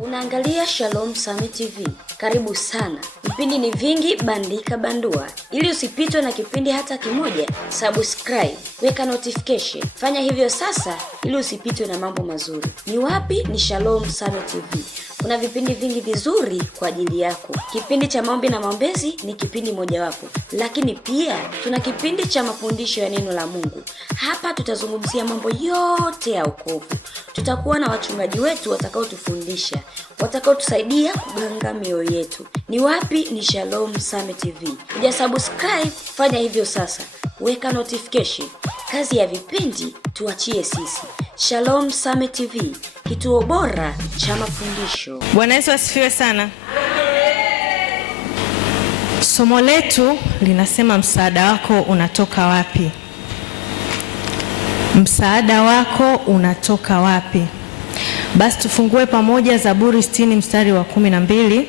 Unaangalia Shalom Summit TV. Karibu sana. Vipindi ni vingi, bandika bandua. Ili usipitwe na kipindi hata kimoja, subscribe, weka notification. Fanya hivyo sasa ili usipitwe na mambo mazuri. Ni wapi? Ni Shalom Summit TV. Kuna vipindi vingi vizuri kwa ajili yako. Kipindi cha maombi na maombezi ni kipindi mojawapo. Lakini pia tuna kipindi cha mafundisho ya neno la Mungu. Hapa tutazungumzia mambo yote ya wokovu. Tutakuwa na wachungaji wetu watakaotufundisha, watakaotusaidia kuganga mioyo yetu. Ni wapi? Ni Shalom Summit TV. Hujasubscribe? Fanya hivyo sasa. Weka notification. Kazi ya vipindi tuachie sisi. Shalom Summit TV, kituo bora cha mafundisho. Bwana Yesu asifiwe sana. Somo letu linasema msaada wako unatoka wapi? Msaada wako unatoka wapi? Basi tufungue pamoja Zaburi 60 mstari wa 12.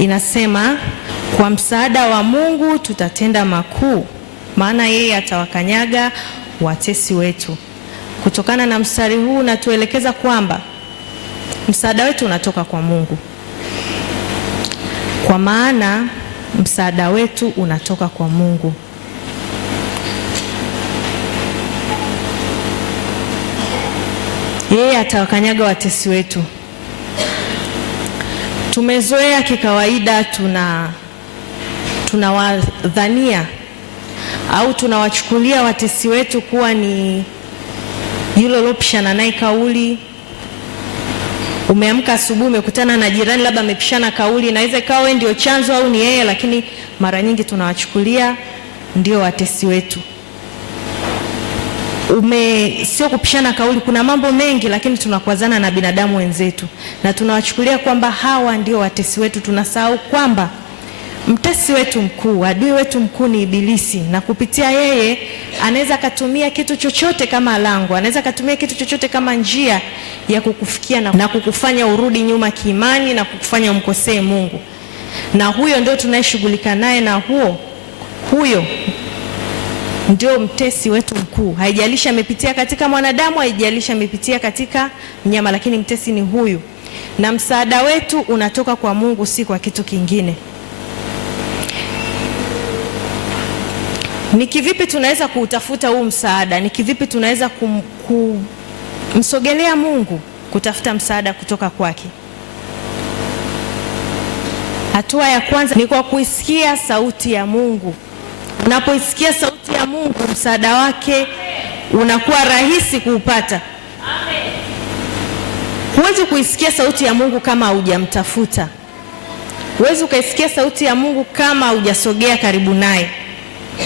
Inasema, kwa msaada wa Mungu tutatenda makuu, maana yeye atawakanyaga watesi wetu. Kutokana na mstari huu natuelekeza kwamba msaada wetu unatoka kwa Mungu. Kwa maana msaada wetu unatoka kwa Mungu. Yeye atawakanyaga watesi wetu. Tumezoea kikawaida tunawadhania au tunawachukulia watesi wetu kuwa ni yule lopishana naye kauli. Umeamka asubuhi umekutana na jirani labda amepishana kauli, inaweza ikawa wewe ndio chanzo au ni yeye, lakini mara nyingi tunawachukulia ndio watesi wetu. Sio kupishana kauli, kuna mambo mengi, lakini tunakwazana na binadamu wenzetu na tunawachukulia kwamba hawa ndio watesi wetu. Tunasahau kwamba mtesi wetu mkuu, adui wetu mkuu ni Ibilisi, na kupitia yeye anaweza katumia kitu chochote kama lango, anaweza katumia kitu chochote kama njia ya kukufikia na kukufanya urudi nyuma kiimani na kukufanya umkosee Mungu. Na huyo ndio tunayeshughulika naye, na huyo ndio mtesi wetu mkuu. Haijalishi amepitia katika mwanadamu, haijalishi amepitia katika mnyama, lakini mtesi ni huyu. Na msaada wetu unatoka kwa Mungu, si kwa kitu kingine. Ni kivipi tunaweza kuutafuta huu msaada? Ni kivipi tunaweza kumsogelea Mungu, kutafuta msaada kutoka kwake? Hatua ya kwanza ni kwa kuisikia sauti ya Mungu. Unapoisikia sauti ya Mungu, msaada wake unakuwa rahisi kuupata. Huwezi kuisikia sauti ya Mungu kama hujamtafuta. Huwezi ukaisikia sauti ya Mungu kama hujasogea karibu naye.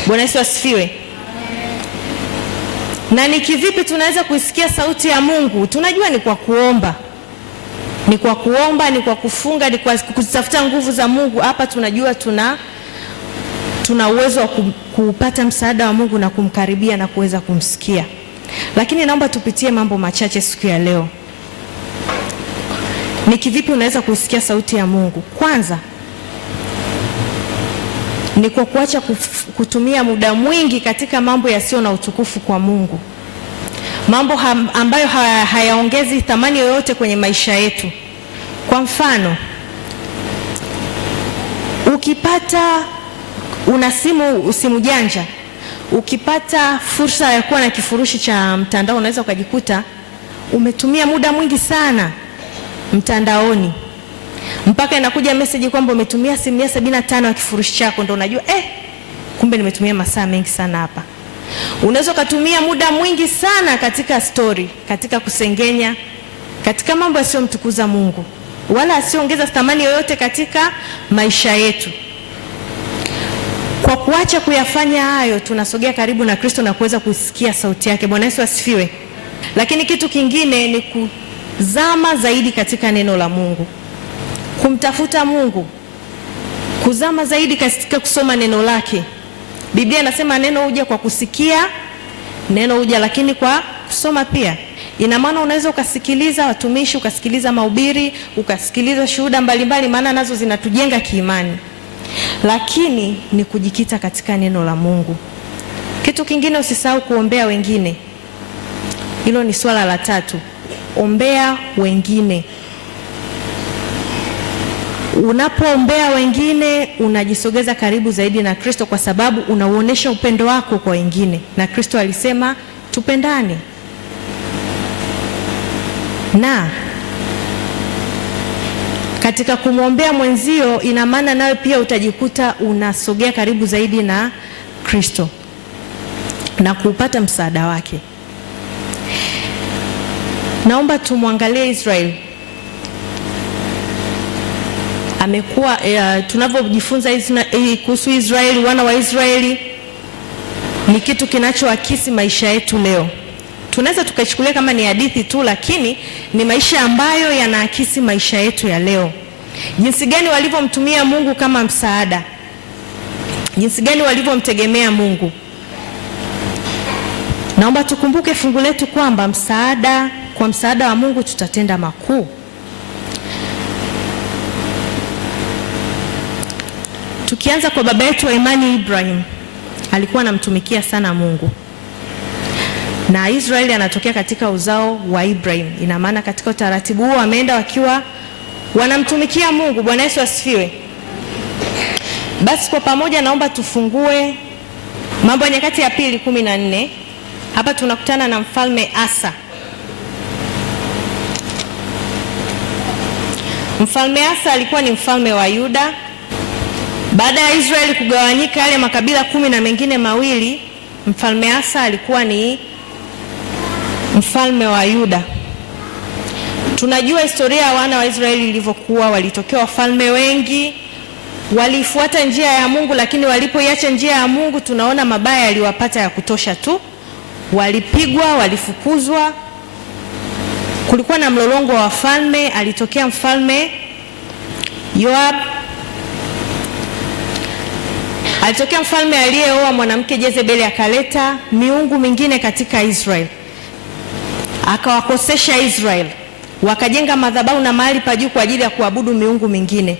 Bwana Yesu asifiwe. Na ni kivipi tunaweza kuisikia sauti ya Mungu? Tunajua ni kwa kuomba. Ni kwa kuomba, ni kwa kufunga, ni kwa kutafuta nguvu za Mungu. Hapa tunajua tuna uwezo wa kupata msaada wa Mungu na kumkaribia na kuweza kumsikia. Lakini naomba tupitie mambo machache siku ya leo. Ni kivipi unaweza kuisikia sauti ya Mungu? Kwanza ni kwa kuacha kutumia muda mwingi katika mambo yasiyo na utukufu kwa Mungu. Mambo ambayo hayaongezi thamani yoyote kwenye maisha yetu. Kwa mfano, ukipata una simu janja, ukipata fursa ya kuwa na kifurushi cha mtandao, unaweza ukajikuta umetumia muda mwingi sana mtandaoni, mpaka inakuja message kwamba umetumia asilimia 75 ya kifurushi chako. Ndio unajua kumbe nimetumia masaa mengi sana hapa. Unaweza kutumia muda mwingi sana katika story, katika kusengenya, katika mambo yasiyomtukuza Mungu wala asiongeza thamani yoyote katika maisha yetu. Kwa kuacha kuyafanya hayo, tunasogea karibu na Kristo na kuweza kusikia sauti yake. Bwana Yesu asifiwe. Lakini kitu kingine ni kuzama zaidi katika neno la Mungu, kumtafuta Mungu, kuzama zaidi katika kusoma neno lake. Biblia inasema neno huja kwa kusikia, neno huja lakini kwa kusoma pia. Ina maana unaweza ukasikiliza watumishi, ukasikiliza mahubiri, ukasikiliza shuhuda mbalimbali, maana nazo zinatujenga kiimani. Lakini ni kujikita katika neno la Mungu. Kitu kingine, usisahau kuombea wengine. Hilo ni swala la tatu. Ombea wengine. Unapoombea wengine unajisogeza karibu zaidi na Kristo, kwa sababu unauonesha upendo wako kwa wengine, na Kristo alisema tupendane. Na katika kumwombea mwenzio, ina maana nawe pia utajikuta unasogea karibu zaidi na Kristo na kupata msaada wake. Naomba tumwangalie Israeli. Amekuwa tunavyojifunza kuhusu Israeli, wana wa Israeli ni kitu kinachoakisi maisha yetu leo. Tunaweza tukachukulia kama ni hadithi tu, lakini ni maisha ambayo yanaakisi maisha yetu ya leo. Jinsi gani walivyomtumia Mungu kama msaada, jinsi gani walivyomtegemea Mungu. Naomba tukumbuke fungu letu kwamba kwa msaada wa Mungu tutatenda makuu. Tukianza kwa baba yetu wa imani Ibrahim, alikuwa anamtumikia sana Mungu. Na Israeli anatokea katika uzao wa Ibrahim. Ina maana katika utaratibu huo wameenda wakiwa wanamtumikia Mungu. Bwana Yesu asifiwe. Basi kwa pamoja naomba tufungue Mambo ya Nyakati ya Pili 14. Hapa tunakutana na mfalme Asa. Mfalme Asa alikuwa ni mfalme wa Yuda. Baada ya Israeli kugawanyika yale makabila 10 na mengine mawili, mfalme Asa alikuwa ni mfalme wa Yuda. Tunajua historia ya wana wa Israeli ilivyokuwa. Walitokea wafalme wengi, walifuata njia ya Mungu, lakini walipoiacha njia ya Mungu tunaona mabaya yaliwapata ya kutosha tu. Walipigwa, walifukuzwa. Kulikuwa na mlolongo wa wafalme. Alitokea mfalme Yoab. Alitokea mfalme aliyeoa mwanamke Jezebeli, akaleta miungu mingine katika Israeli, akawakosesha Israeli. Wakajenga madhabahu na mahali pa juu kwa ajili ya kuabudu miungu mingine.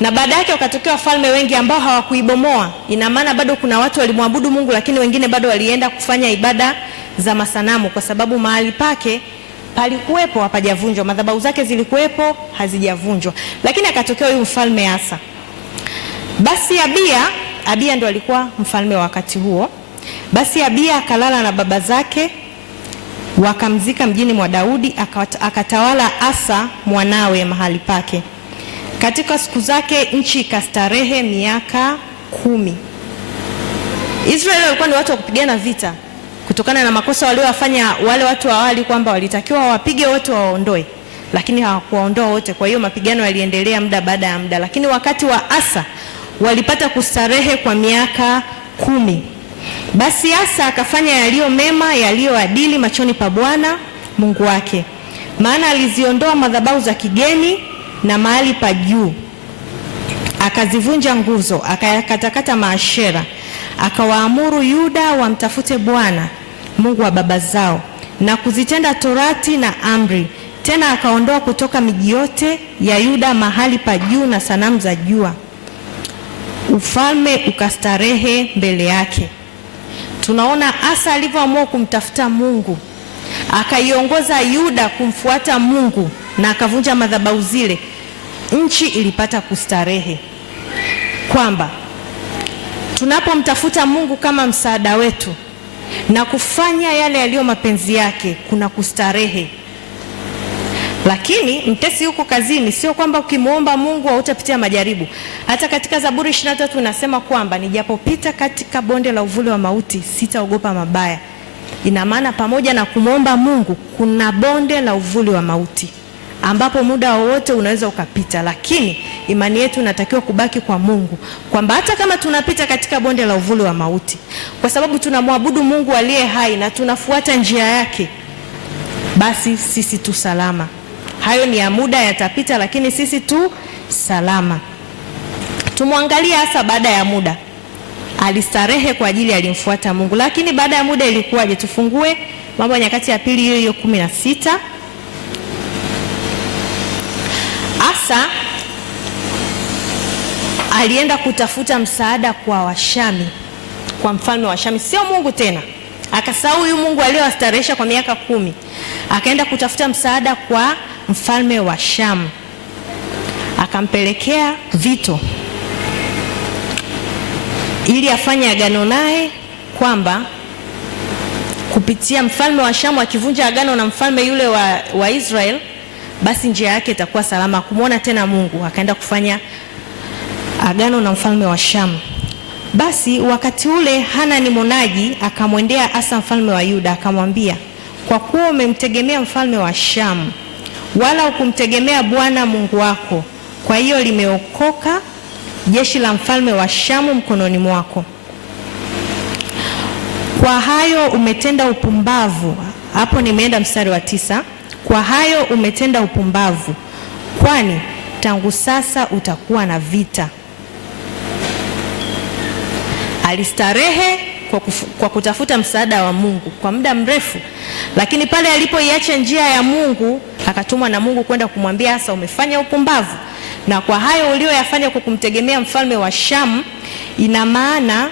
Na baada yake wakatokea wafalme wengi ambao hawakuibomoa. Ina maana bado kuna watu walimwabudu Mungu, lakini wengine bado walienda kufanya ibada za masanamu, kwa sababu mahali pake palikuwepo hapajavunjwa, madhabahu zake zilikuwepo hazijavunjwa. Lakini akatokea huyu mfalme Asa. Basi Abia ndo alikuwa mfalme wa wakati huo. Basi Abia akalala na baba zake, wakamzika mjini mwa Daudi, akatawala Asa mwanawe mahali pake. Katika siku zake nchi ikastarehe miaka 10. Israeli walikuwa ni watu wa kupigana vita kutokana na makosa waliowafanya wale watu wa awali, kwamba walitakiwa wapige wote waondoe, lakini hawakuwaondoa wote. Kwa hiyo mapigano yaliendelea muda baada ya muda, lakini wakati wa Asa walipata kustarehe kwa miaka 10. Basi Asa akafanya yaliyo mema, yaliyoadili machoni pa Bwana Mungu wake, maana aliziondoa madhabahu za kigeni na mahali pa juu, akazivunja nguzo, akayakatakata maashera, akawaamuru Yuda wamtafute Bwana Mungu wa baba zao na kuzitenda torati na amri. Tena akaondoa kutoka miji yote ya Yuda mahali pa juu na sanamu za jua. Ufalme ukastarehe mbele yake. Tunaona Asa alivyoamua kumtafuta Mungu, akaiongoza Yuda kumfuata Mungu na akavunja madhabahu zile. Nchi ilipata kustarehe, kwamba tunapomtafuta Mungu kama msaada wetu na kufanya yale yaliyo mapenzi yake, kuna kustarehe. Lakini mtesi huko kazini, sio kwamba ukimwomba Mungu hautapitia majaribu. Hata katika Zaburi 23 unasema kwamba nijapopita katika bonde la uvuli wa mauti sitaogopa mabaya. Ina maana pamoja na kumwomba Mungu kuna bonde la uvuli wa mauti ambapo muda wowote unaweza ukapita, lakini imani yetu inatakiwa kubaki kwa Mungu, kwamba hata kama tunapita katika bonde la uvuli wa mauti, kwa sababu tunamwabudu Mungu aliye hai na tunafuata njia yake, basi sisi tu salama. Hayo ni ya muda, yatapita, lakini sisi tu salama. Tumwangalie hasa baada ya muda. Alistarehe kwa ajili alimfuata Mungu, lakini baada ya muda ilikuwaje? Tufungue Mambo ya Nyakati ya Pili hiyo 16. Asa alienda kutafuta msaada kwa Washami, kwa mfalme wa Shami, sio Mungu tena. akasahau huyu Mungu aliyowastarehesha kwa miaka 10. Akaenda kutafuta msaada kwa mfalme wa Shamu, akampelekea vito ili afanye agano naye kwamba kupitia mfalme wa Shamu akivunja agano na mfalme yule wa Israel, basi njia yake itakuwa salama kumwona tena Mungu. Akaenda kufanya agano na mfalme wa Shamu. Basi wakati ule Hanani mwonaji akamwendea Asa mfalme wa Yuda akamwambia, kwa kuwa umemtegemea mfalme wa Shamu wala ukumtegemea Bwana Mungu wako, kwa hiyo limeokoka jeshi la mfalme wa Shamu mkononi mwako. Kwa hayo umetenda upumbavu. Hapo nimeenda mstari wa 9. Kwa hayo umetenda upumbavu, kwani tangu sasa utakuwa na vita. Alistarehe kwa kutafuta msaada wa Mungu kwa muda mrefu, lakini pale alipoiacha njia ya Mungu akatumwa na Mungu kwenda kumwambia Asa, umefanya upumbavu, na kwa hayo ulioyafanya kwa kumtegemea mfalme wa Shamu, ina maana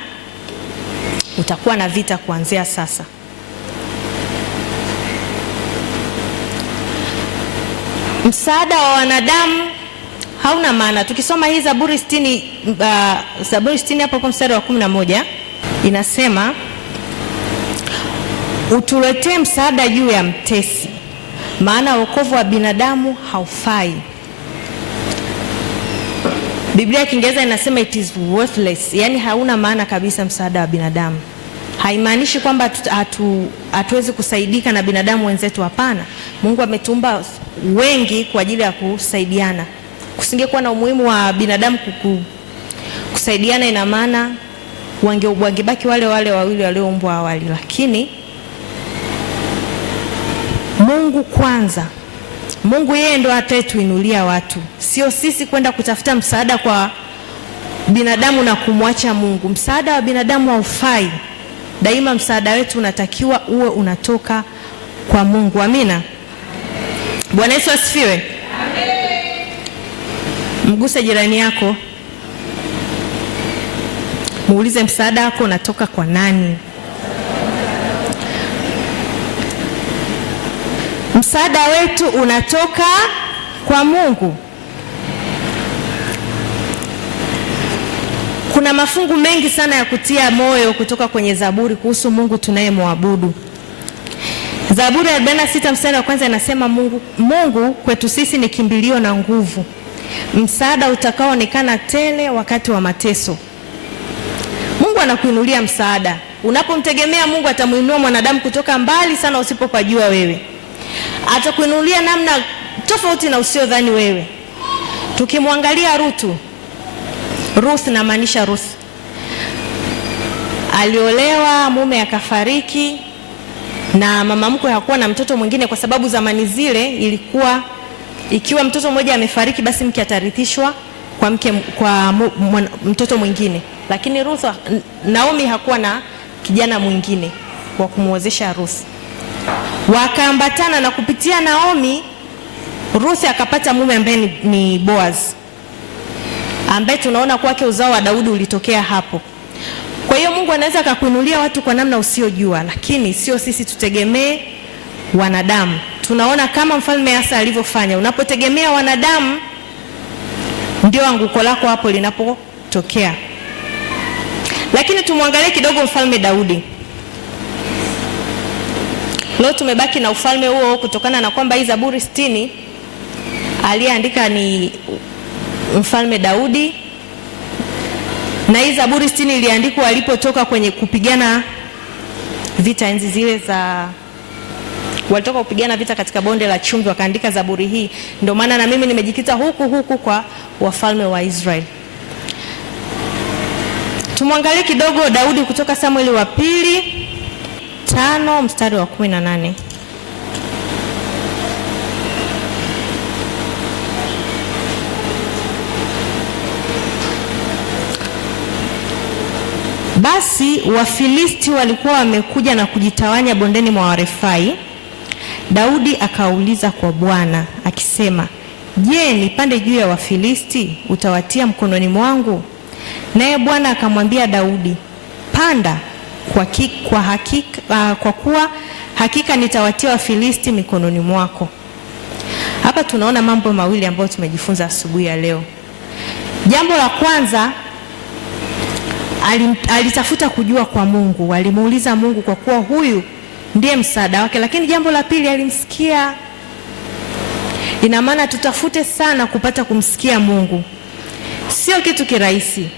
utakuwa na vita kuanzia sasa. Msaada wa wanadamu hauna maana. Tukisoma hii Zaburi 60 hapo mstari wa 11 inasema, utuletee msaada juu ya mtesi, maana wokovu wa binadamu haufai. Biblia ya Kiingereza inasema it is worthless, yani hauna maana kabisa msaada wa binadamu. Haimaanishi kwamba hatuwezi kusaidika na binadamu wenzetu, hapana. Mungu ametuumba wengi kwa ajili ya kusaidiana. Kusingekuwa na umuhimu wa binadamu kusaidiana, ina maana wangebaki wale wawili walioumbwa awali. Lakini Mungu kwanza. Mungu yeye ndo atayetuinulia watu, sio sisi kwenda kutafuta msaada kwa binadamu na kumwacha Mungu. Msaada wa binadamu haufai. Daima msaada wetu unatakiwa uwe unatoka kwa Mungu. Amina. Bwana Yesu asifiwe. Amen. Mguse jirani yako, muulize, msaada wako unatoka kwa nani? Msaada wetu unatoka kwa Mungu. Kuna mafungu mengi sana ya kutia moyo kutoka kwenye Zaburi kuhusu Mungu tunayemwabudu. Zaburi 46 mstari wa 1 inasema, Mungu kwetu sisi ni kimbilio na nguvu, msaada utakaoonekana tele wakati wa mateso. Mungu anakuinulia msaada. Unapomtegemea Mungu atamuinua mwanadamu kutoka mbali sana usipopajua wewe. Atakuinulia namna tofauti na usiodhani wewe. Tukimwangalia Ruth namaanisha Ruth. Aliolewa, mume akafariki, na mama mkwe hakuwa na mtoto mwingine, kwa sababu zamani zile ilikuwa ikiwa mtoto mmoja amefariki basi mke atarithishwa kwa mtoto mwingine. Lakini Naomi hakuwa na kijana mwingine wa kumwozesha Ruth. Wakaambatana, na kupitia Naomi Ruth akapata mume ambaye ni Boaz, ambaye tunaona kwake uzao wa Daudi ulitokea hapo. Kwa hiyo Mungu anaweza akakuinulia watu kwa namna usiyojua, lakini sio sisi tutegemee wanadamu. Tunaona kama mfalme Asa alivyofanya. Unapotegemea wanadamu ndio anguko lako hapo linapotokea. Lakini tumwangalie kidogo mfalme Daudi. Leo tumebaki na ufalme huo kutokana na kwamba hii Zaburi 60 aliyeandika ni mfalme Daudi, na hii Zaburi 60 iliandikwa alipotoka kwenye kupigana vita enzi zile walitoka kupigana vita katika bonde la chumvi, wakaandika Zaburi hii. Ndio maana na mimi nimejikita huku kwa wafalme wa Israeli. Tumwangalie kidogo Daudi kutoka Samueli wa pili 5 mstari wa 18. Basi Wafilisti walikuwa wamekuja na kujitawanya bondeni mwa Warefai. Daudi akauliza kwa Bwana akisema, je, nipande juu ya Wafilisti? Utawatia mkononi mwangu? Naye Bwana akamwambia Daudi, panda, kwa kuwa hakika nitawatia Wafilisti mikononi mwako. Hapa tunaona mambo mawili ambayo tumejifunza asubuhi ya leo. Jambo la kwanza, alitafuta kujua kwa Mungu, alimuuliza Mungu kwa kuwa huyu ndiye msaada wake. Lakini jambo la pili, alimsikia. Ina maana tutafute sana kupata kumsikia Mungu. Sio kitu kirahisi.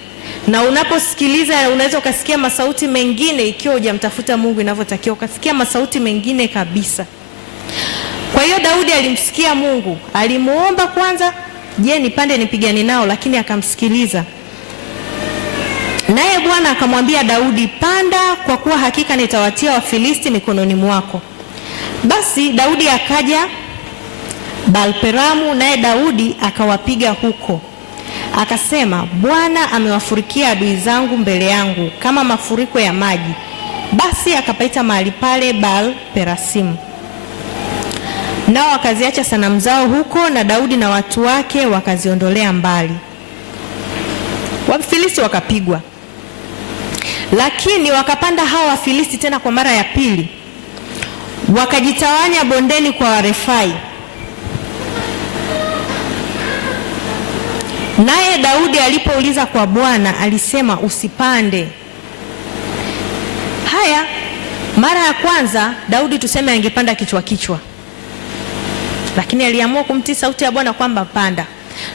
Na unaposikiliza unaweza ukasikia masauti mengine ikiwa hujamtafuta Mungu inavyotakiwa, ukasikia masauti mengine kabisa. Kwa hiyo Daudi alimsikia Mungu, alimuomba kwanza, je, nipande nipigane nao, lakini akamsikiliza. Naye Bwana akamwambia Daudi, panda, kwa kuwa hakika nitawatia Wafilisti mikononi mwako. Basi Daudi akaja Baal-Peramu, naye Daudi akawapiga huko. Akasema, Bwana amewafurikia adui zangu mbele yangu kama mafuriko ya maji. Basi akapaita mahali pale Baal-Perasimu. Nao wakaziacha sanamu zao huko, na Daudi na watu wake wakaziondolea mbali. Wafilisti wakapigwa. Lakini wakapanda hao Wafilisti tena kwa mara ya pili, wakajitawanya bondeni kwa Warefai. Naye Daudi alipouliza kwa Bwana, alisema, usipande. Haya, mara ya kwanza Daudi tuseme angepanda kichwa, lakini aliamua kumtii sauti ya Bwana kwamba panda.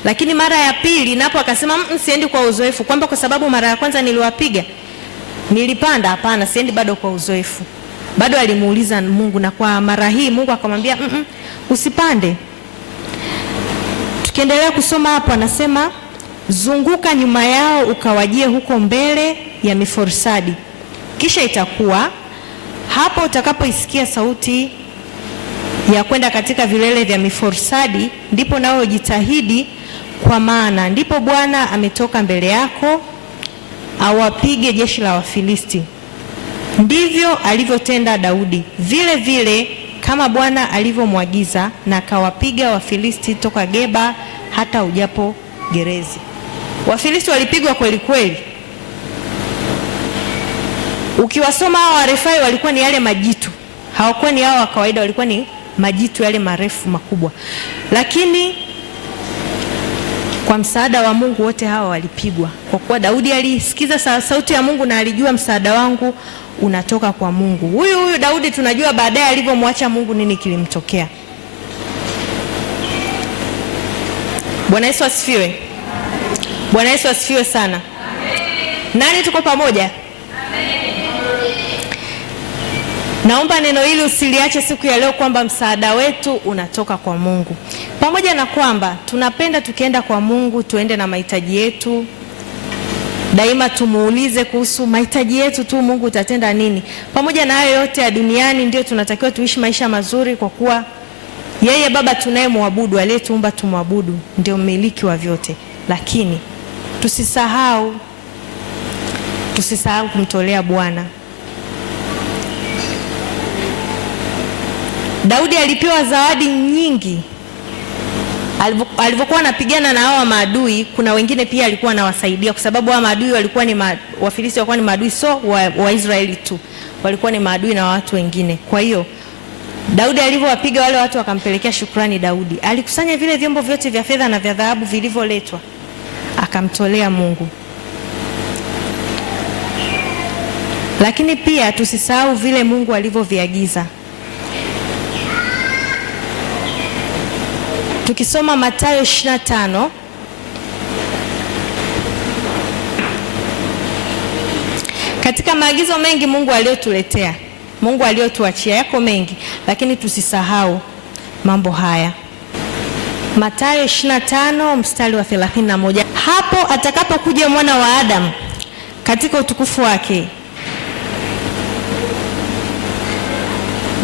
Lakini mara ya pili napo akasema, siendi kwa uzoefu, kwamba kwa sababu mara ya kwanza niliwapiga nilipanda. Hapana, siendi bado kwa uzoefu. Bado alimuuliza Mungu, na kwa mara hii Mungu akamwambia usipande. Tukiendelea kusoma hapo anasema, zunguka nyuma yao ukawajie huko mbele ya miforsadi. Kisha itakuwa hapo utakapoisikia sauti ya kwenda katika vilele vya miforsadi, ndipo nao jitahidi, kwa maana ndipo Bwana ametoka mbele yako awapige jeshi la Wafilisti. Ndivyo alivyotenda Daudi, vile vile kama Bwana alivyomwagiza, na akawapiga Wafilisti toka Geba hata ujapo Gerezi. Wafilisti walipigwa kweli kweli. Ukiwasoma hao Warefai walikuwa ni yale majitu, hawakuwa ni hao wa kawaida, walikuwa ni majitu yale marefu makubwa. Lakini kwa msaada wa Mungu wote hawa walipigwa, kwa kuwa Daudi alisikiza sauti ya Mungu na alijua msaada wangu unatoka kwa Mungu. Huyu Daudi tunajua baadaye alivyomwacha Mungu nini kilimtokea. Bwana Yesu asifiwe. Bwana Yesu asifiwe sana. Amen. Nani tuko pamoja? Amen. Naomba neno hili usiliache siku ya leo, kwamba msaada wetu unatoka kwa Mungu. Pamoja na kwamba tunapenda tukienda kwa Mungu tuende na mahitaji yetu, daima tumuulize kuhusu mahitaji yetu tu, Mungu utatenda nini. Pamoja na hayo yote ya duniani, ndio tunatakiwa tuishi maisha mazuri, kwa kuwa yeye Baba tunayemwabudu, aliyetuumba tumwabudu, ndio mmiliki wa vyote. Lakini tusisahau kumtolea Bwana. Daudi alipewa zawadi nyingi alivyokuwa anapigana na hao maadui. Kuna wengine pia alikuwa anawasaidia, kwa sababu hao maadui walikuwa ni Wafilisti walikuwa ni maadui, so wa Israeli tu, walikuwa ni maadui na watu wengine. Kwa hiyo Daudi alivyowapiga wale watu akampelekea shukrani Daudi. Alikusanya vile vyombo vyote vya fedha na vya dhahabu vilivyoletwa, akamtolea Mungu. Lakini pia tusisahau vile Mungu alivyoviagiza. Tukisoma Mathayo 25, katika maagizo mengi Mungu aliyotuletea, Mungu aliyotuachia, yako mengi, lakini tusisahau mambo haya. Mathayo 25 mstari wa 31, hapo atakapokuja mwana wa Adamu katika utukufu wake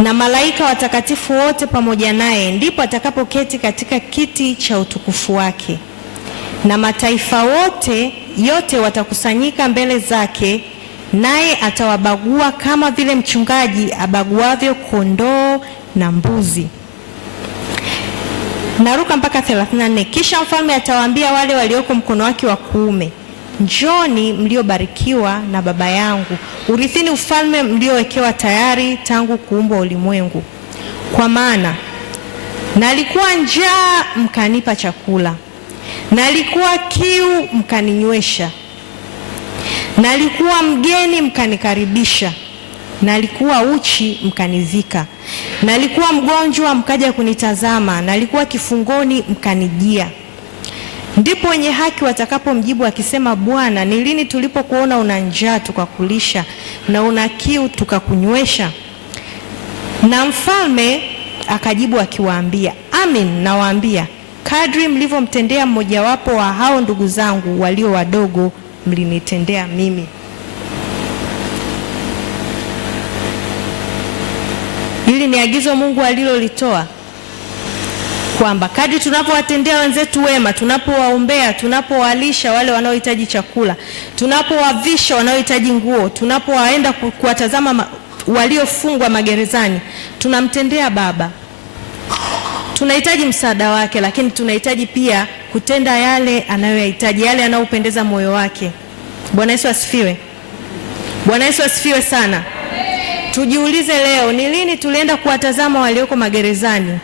na malaika watakatifu wote pamoja naye, ndipo atakapoketi katika kiti cha utukufu wake, na mataifa yote watakusanyika mbele zake, naye atawabagua kama vile mchungaji abaguavyo kondoo na mbuzi. Naruka mpaka 34. Kisha mfalme atawaambia wale walioko mkono wake wa kuume, njoni mliobarikiwa na Baba yangu, urithini ufalme mliowekewa tayari tangu kuumbwa ulimwengu. Kwa maana nalikuwa njaa mkanipa chakula, nalikuwa kiu mkaninywesha, nalikuwa mgeni mkanikaribisha, nalikuwa uchi mkanivika, nalikuwa mgonjwa mkaja kunitazama, nalikuwa kifungoni mkanijia. Ndipo wenye haki watakapomjibu akisema, Bwana, ni lini tulipokuona una njaa tukakulisha, na una kiu tukakunywesha? Na mfalme akajibu akiwaambia, amin nawaambia, kadri mlivyomtendea mmojawapo wa hao ndugu zangu walio wadogo, mlinitendea mimi. Hili ni agizo Mungu alilolitoa, kwamba kadri tunapowatendea wenzetu wema, tunapowaombea, tunapowalisha wale wanaohitaji chakula, tunapowavisha wanaohitaji nguo, tunapowaenda kuwatazama waliofungwa magerezani, tunamtendea Baba. Tunahitaji msaada wake, lakini tunahitaji pia kutenda yale anayoyahitaji, yale yanayopendeza moyo wake. Bwana Yesu asifiwe. Bwana Yesu asifiwe sana. Tujiulize leo, ni lini tulienda kuwatazama walioko magerezani?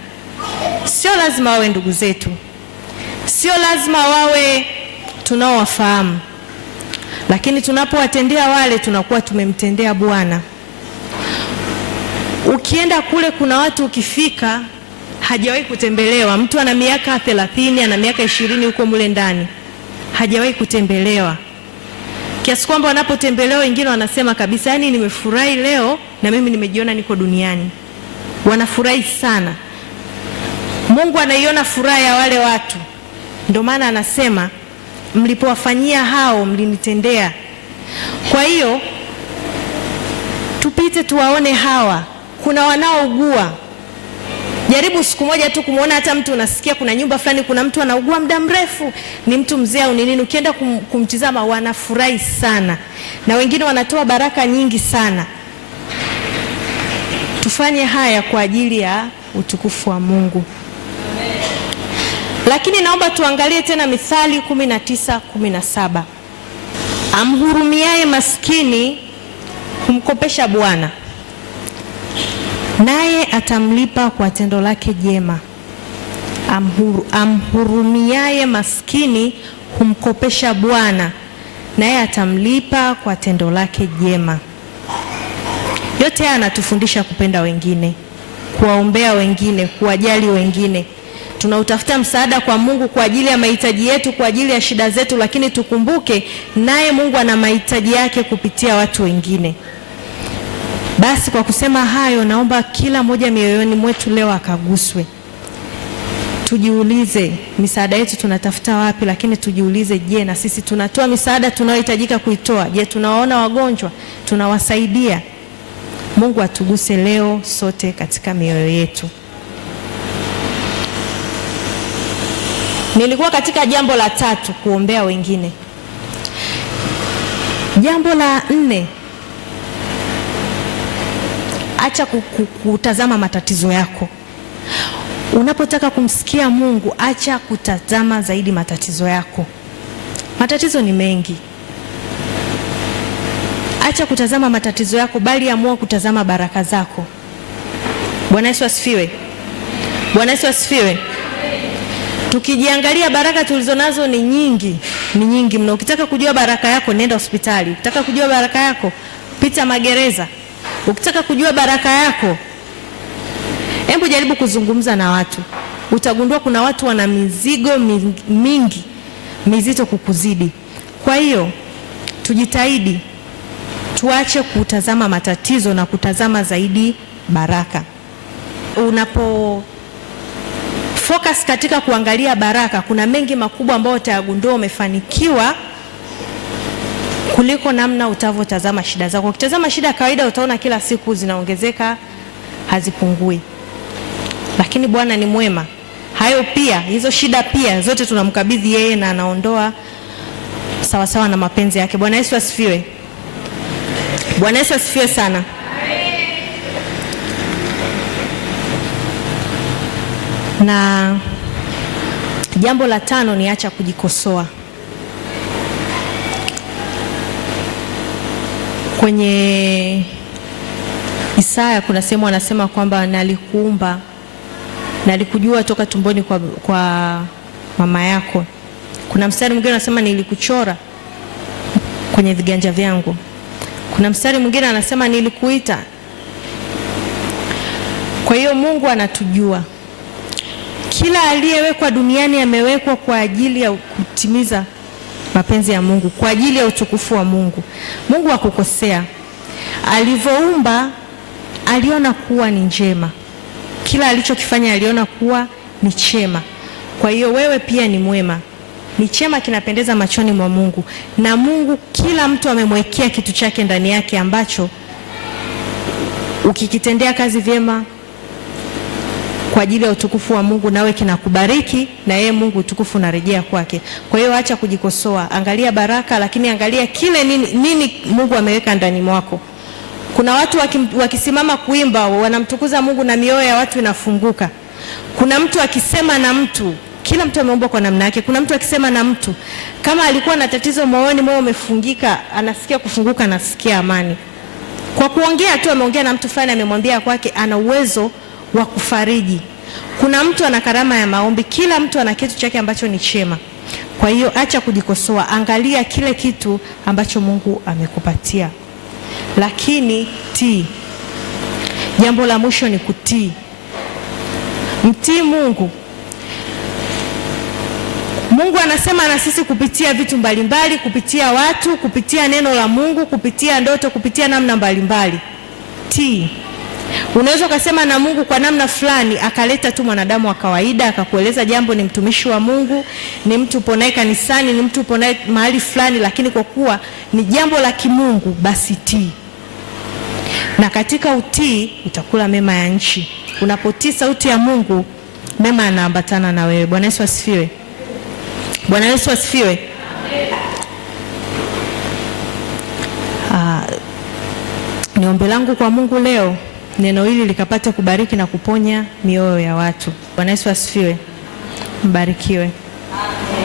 Sio lazima wawe ndugu zetu, sio lazima wawe tunaowafahamu, lakini tunapowatendea wale, tunakuwa tumemtendea Bwana. Ukienda kule, kuna watu ukifika hajawahi kutembelewa, mtu ana miaka 30, ana miaka 20 huko mule ndani, hajawahi kutembelewa, kiasi kwamba wanapotembelewa wengine wanasema kabisa, yani nimefurahi leo na mimi nimejiona niko duniani. Wanafurahi sana. Mungu anaiona furaha ya wale watu, ndio maana anasema mlipowafanyia hao mlinitendea. Kwa hiyo tupite tuwaone hawa. Kuna wanaougua, jaribu siku moja tu kumuona. Hata mtu unasikia kuna nyumba fulani kuna mtu anaugua muda mrefu, ni mtu mzee au ni nini, ukienda kumtizama wanafurahi sana, na wengine wanatoa baraka nyingi sana. Tufanye haya kwa ajili ya utukufu wa Mungu. Lakini naomba tuangalie tena Mithali 19:17. Amhurumiaye maskini humkopesha Bwana, naye atamlipa kwa tendo lake jema. Amhurumiaye maskini humkopesha Bwana, naye atamlipa kwa tendo lake jema. Yote haya anatufundisha kupenda wengine, kuwaombea wengine, kuwajali wengine. Tunautafuta msaada kwa Mungu kwa ajili ya mahitaji yetu, kwa ajili ya shida zetu, lakini tukumbuke naye Mungu ana mahitaji yake kupitia watu wengine. Basi kwa kusema hayo, naomba kila mmoja mioyoni mwetu leo akaguswe. Tujiulize misaada yetu tunatafuta wapi, lakini tujiulize, je, na sisi tunatoa misaada tunayohitajika kuitoa? Je, tunawaona wagonjwa? Tunawasaidia? Mungu atuguse leo sote katika mioyo yetu. Nilikuwa katika jambo la 3, kuombea wengine. Jambo la 4, acha kutazama matatizo yako. Unapotaka kumsikia Mungu, acha kutazama zaidi matatizo yako. Matatizo ni mengi. Acha kutazama matatizo yako, bali amua kutazama baraka zako. Bwana Yesu asifiwe. Bwana Yesu asifiwe. Tukijiangalia baraka tulizonazo ni nyingi, ni nyingi mno. Ukitaka kujua baraka yako, nenda hospitali. Ukitaka kujua baraka yako, pita magereza. Ukitaka kujua baraka yako, hebu jaribu kuzungumza na watu. Utagundua kuna watu wana mizigo mingi mizito kukuzidi. Kwa hiyo tujitahidi, tuache kutazama matatizo na kutazama zaidi baraka. Unapo focus katika kuangalia baraka, kuna mengi makubwa ambayo utayagundua umefanikiwa kuliko namna utavotazama shida zako. Ukitazama shida kawaida, utaona kila siku zinaongezeka, hazipungui. Lakini Bwana ni mwema. Hayo pia, hizo shida pia zote tunamkabidhi yeye, na anaondoa sawa sawa na mapenzi yake. Bwana Yesu asifiwe. Bwana Yesu asifiwe sana. Na jambo la 5 ni acha kujikosoa. Kwenye Isaya kuna sehemu anasema kwamba nalikuumba, nalikujua toka tumboni kwa mama yako. Kuna mstari mwingine anasema nilikuchora kwenye viganja vyangu. Kuna mstari mwingine anasema nilikuita. Kwa hiyo Mungu anatujua. Kila aliyewekwa duniani amewekwa kwa ajili ya kutimiza mapenzi ya Mungu, kwa ajili ya utukufu wa Mungu. Mungu hakukosea. Alivyoumba aliona kuwa ni njema. Kila alichokifanya aliona kuwa ni chema. Kwa hiyo wewe pia ni mwema. Ni chema, kinapendeza machoni mwa Mungu. Na Mungu kila mtu amemwekea kitu chake ndani yake ambacho ukikitendea kazi vyema kwa ajili ya utukufu wa Mungu, nawe kinakubariki, na yeye Mungu utukufu unarejea kwake. Kwa hiyo acha kujikosoa, angalia baraka, lakini angalia kile nini Mungu ameweka ndani mwako. Kuna watu wakisimama kuimba wanamtukuza Mungu na mioyo ya watu inafunguka. Kuna mtu akisema na mtu, kila mtu ameumbwa kwa namna yake. Kuna mtu akisema na mtu, kama alikuwa na tatizo moyoni, moyo umefungika, anasikia kufunguka, anasikia amani. Kwa kuongea tu, ameongea na mtu fulani, amemwambia kwake, ana uwezo wa kufariji. Kuna mtu ana karama ya maombi. Kila mtu ana kitu chake ambacho ni chema. Kwa hiyo acha kujikosoa, angalia kile kitu ambacho Mungu amekupatia. Lakini tii. Jambo la mwisho ni kutii. Mtii Mungu. Mungu anasema na sisi kupitia vitu mbalimbali, kupitia watu, kupitia neno la Mungu, kupitia ndoto, kupitia namna mbalimbali. Tii. Unaweza ukasema na Mungu kwa namna fulani, akaleta tu mwanadamu wa kawaida akakueleza jambo, ni mtumishi wa Mungu, ni mtu upo naye kanisani, ni mtu upo naye mahali fulani, lakini kwa kuwa ni jambo la kimungu, basi tii. Na katika utii utakula mema ya nchi. Unapotii sauti ya Mungu, mema yanaambatana na wewe. Bwana Yesu asifiwe. Bwana Yesu asifiwe. Ni ombi langu kwa Mungu leo, neno hili likapata kubariki na kuponya mioyo ya watu. Bwana Yesu asifiwe. Mbarikiwe. Amen.